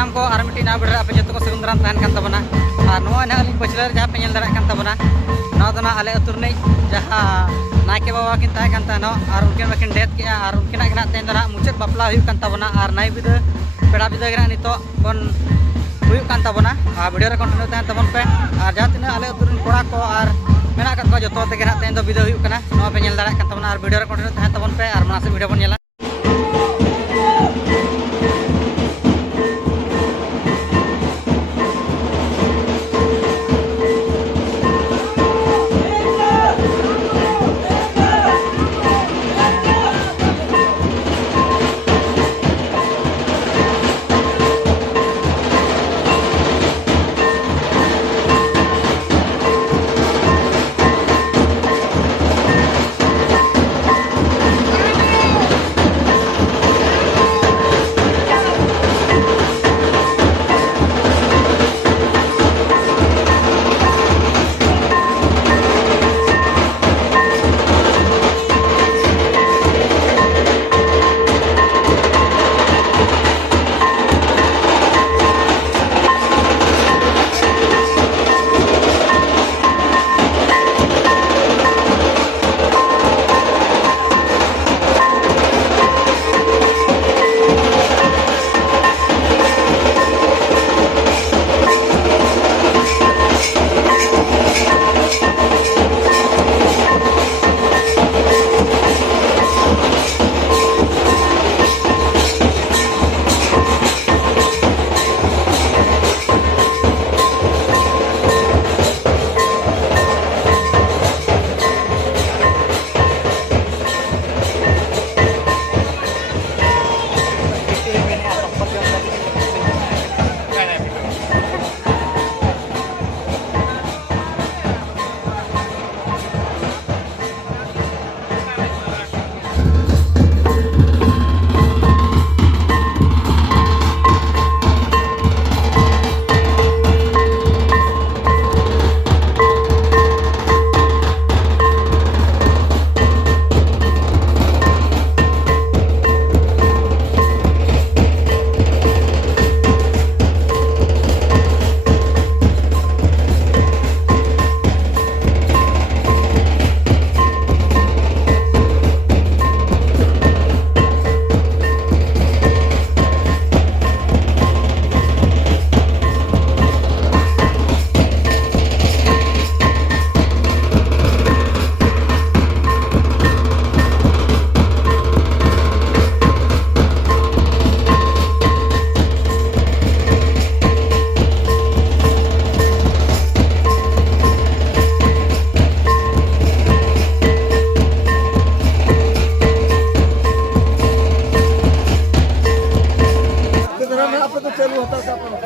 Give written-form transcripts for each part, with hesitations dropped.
सानाम को आर मिट्टी ना बड़े आप जो को सगुन दाराम तहन कान तबना और नोआ ना अलिंग बचलर जहाँ पे नेल दारा कान तबना नोआ दो ना आले अतुर नहीं जहाँ नायके बाबा किन ताहे कान तहनो और उनके मकिन डेथ किया और उनके ना किना तेन दरा मुचाद बापला हुई कान तबना और नाई बिद पेड़ा बिद गिरा नितो बन हुई कान तबना और वीडियो रे कंटिन्यू तहन तबन पे और जहाँ तिना आले अतुर कोड़ा को और मेना का जो तो तेगे ना तेन दो बिद हुई कना नोआ पे नेल दारा कान तबना और वीडियो रे कंटिन्यू तहन तबन पे और मनासे वीडियो बन नेला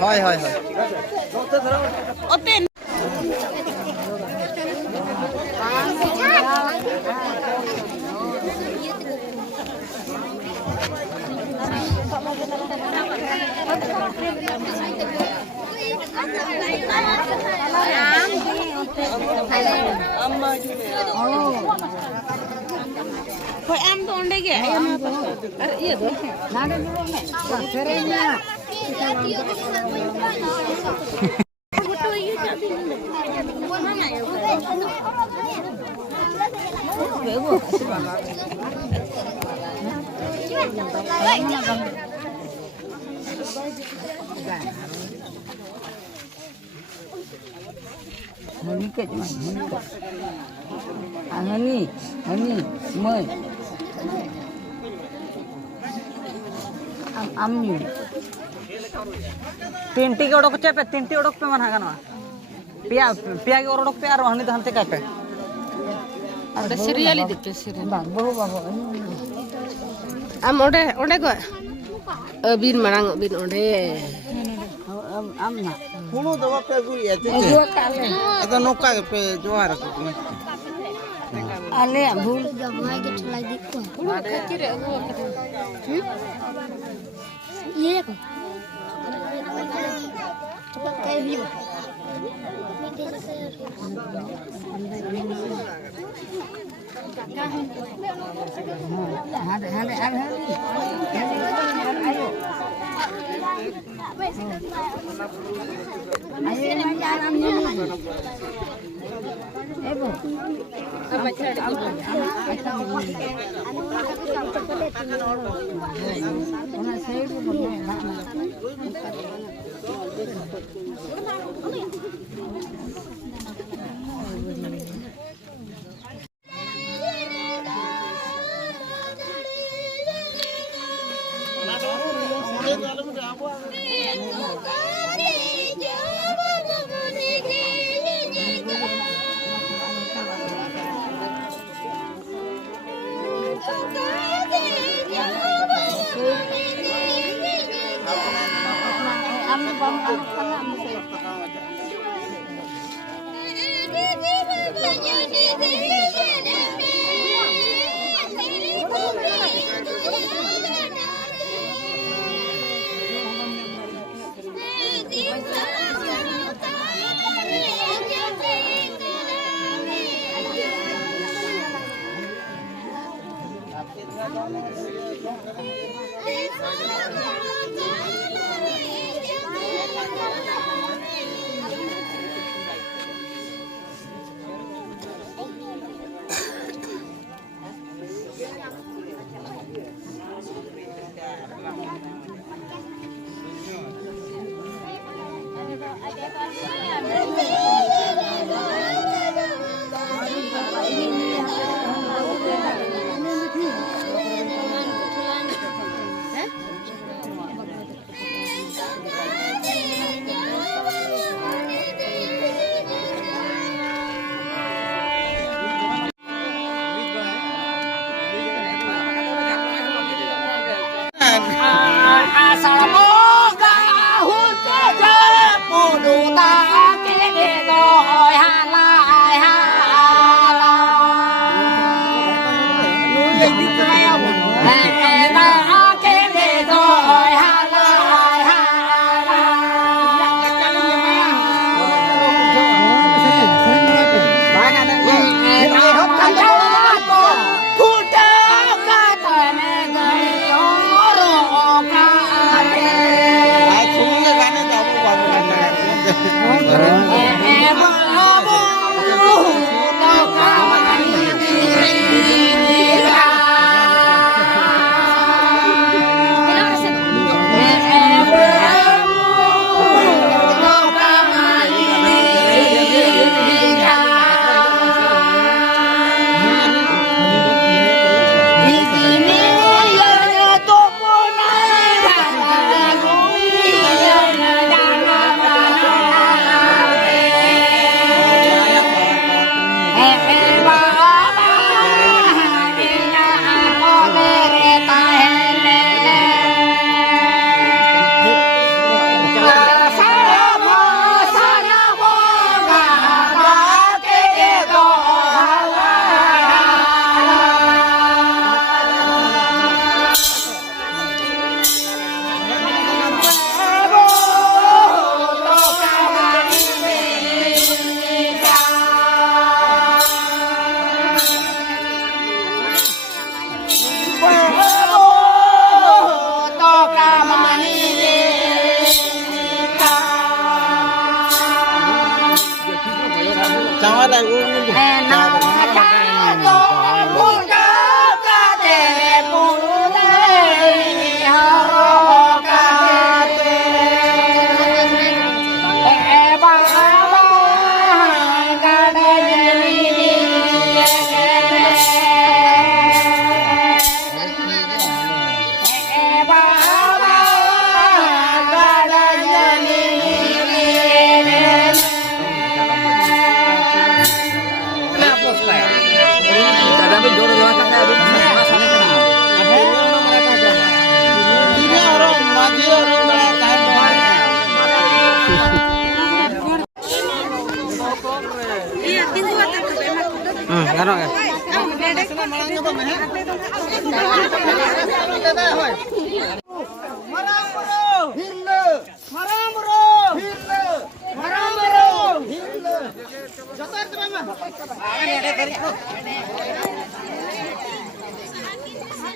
हाय हाय हाय open Koi am to onde ge ayam ar iya do nade dulu me serenya foto ieu jadi mana ya bego Hani ke hani moi amni तीनटी के ओडक पे तीनटी ओडक पे मना गाना पिया पिया के ओडक पे और हनी दहनते का पे अरे सीरियली देखते सीरियल बाबू बाबू am ओडे को अबिन मरांग अबिन ओडे am ना पुनो दवा पे गुया ते अदा नोका पे जोहार को आले भूल जमाई के ठला दी को खातिर ये को kayak gitu. Ada.